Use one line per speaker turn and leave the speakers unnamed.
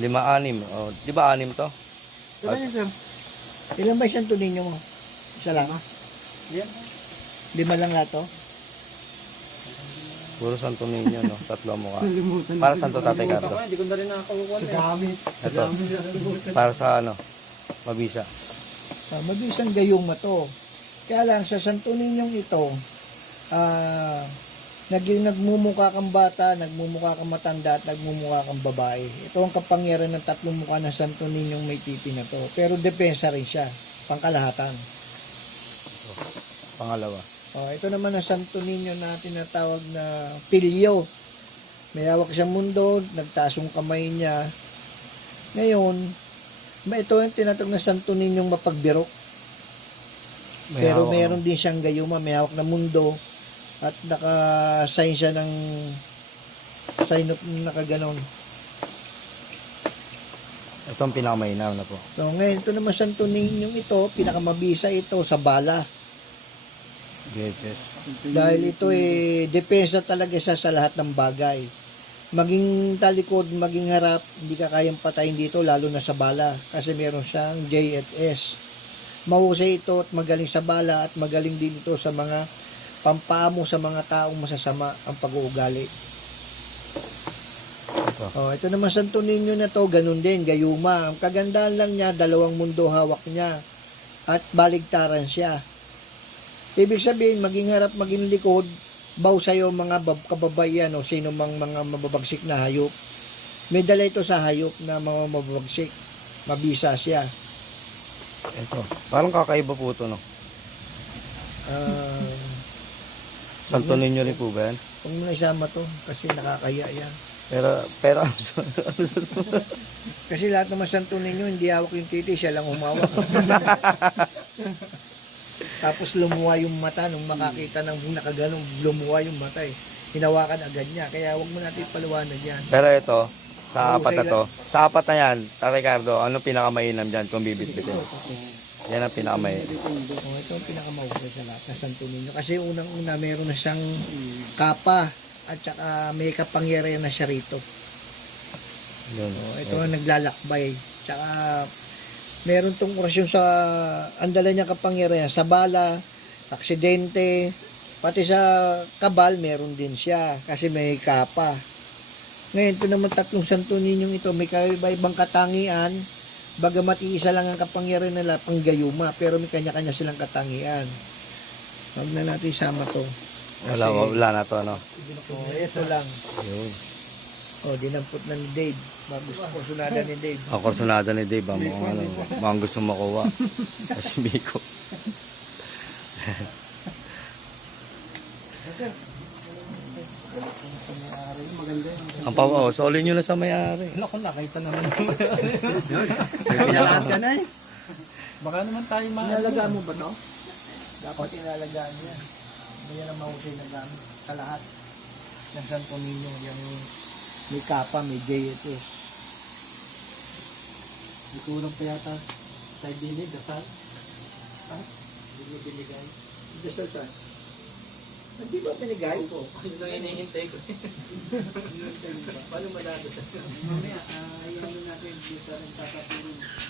lima, anim. Oh, di ba anim to?
Diba yan, sir?
Ilan ba isang tuninyo mo? Isa lang?
Yan.
Lima lang lahat to?
Puro Santo Niño, no? Tatlo ang mukha.
Nalimutan
Para saan to, Tatay Cardo?
Hindi ko na rin nakakukuha. Sa gamit.
Ito. Para sa ano? Mabisa.
Ah, mabisang gayuma to. Kaya lang, sa Santo Ninyong ito, ah, naging nagmumukha kang bata, nagmumukha kang matanda, at nagmumukha kang babae. Ito ang kapangyarihan ng tatlong mukha ng Santo Ninyong may titi na to. Pero depensa rin siya, pangkalahatan.
Pangalawa.
Oh, ito naman ang Santo Niño na tinatawag na pilyo. May hawak siyang mundo, nagtaas yung kamay niya. Ngayon, ito yung tinatawag na Santo Ninyong mapagbiro.
May
Pero
hawak,
meron din siyang gayuma, may hawak na mundo at naka-sign siya ng sign of nakaganon.
Ito ang pinakamainaw na po.
So ngayon, ito naman Santo Ninyong ito, pinakamabisa ito sa bala.
Yes, yes.
Dahil ito eh, depensa talaga siya sa lahat ng bagay. Maging talikod, maging harap, hindi ka kayang patayin dito, lalo na sa bala. Kasi meron siyang J at S. Mahusay ito at magaling sa bala at magaling din ito sa mga pampaamo sa mga taong masasama ang pag-uugali.
Ito.
Oh, ito naman Santo Niño na to, ganun din, gayuma. Ang kagandahan lang niya, dalawang mundo hawak niya. At baligtaran siya. Ibig sabihin, maging harap, maging likod, baw sa'yo mga bab- kababayan o sino mang mga mababagsik na hayop. May dala ito sa hayop na mga mababagsik. Mabisa siya.
Ito. Parang kakaiba po ito, no?
Ah,
Santo Niño rin po ba yan?
Huwag mo na isama to kasi nakakaya yan.
Pero, pero, ano sa
Kasi lahat naman Santo Niño, hindi hawak yung titi, siya lang humawak. Tapos lumuwa yung mata nung makakita ng nakaganong lumuwa yung mata eh. Hinawakan agad niya. Kaya huwag mo natin paliwanag yan.
Pero ito, sa apat na to, sa apat na yan, Tatay Cardo, ano pinakamainam dyan kung bibitbitin? Yan ang pinakamainam.
Oh, ito ang pinakamahusay sa lahat sa Santo Niño. Kasi unang-una meron na siyang kapa at saka may kapangyarihan na siya rito.
Yun.
Oh, ito ang naglalakbay. Tsaka meron tong orasyon sa ang dala niya kapangyarihan sa bala, aksidente, pati sa kabal meron din siya kasi may kapa. Ngayon, ito naman tatlong santo ninyong ito, may kaiba-ibang katangian, bagamat iisa lang ang kapangyarihan nila, panggayuma, pero may kanya-kanya silang katangian. Huwag na natin isama to.
Wala, wala na to, ano?
Oh, ito lang.
Yun.
Oh, dinampot na ni Dave. Bagus ko sunada ni Dave.
Ang kursunada ni Dave, ang mukhang ano, mukhang gusto makuha. Kasi Biko. Ang pawa, oh, solid nyo na sa may-ari.
Naku, nakita naman.
Pinalahat ka na eh.
Baka naman tayo ma...
Inalagaan mo ba to? Dapat inalagaan niya. Hindi yan ang mahusay na gamit. Sa lahat. Ng Santo Niño, yung may kapa, may JHS.
May kulang pa yata sa dinig, dasal.
Ha?
Hindi mo binigay.
Dasal saan? Hindi ba pinigay?
Opo. Yun lang hinihintay ko. Paano madadasal?
Mamaya, ayaw natin dito ang tatapulong.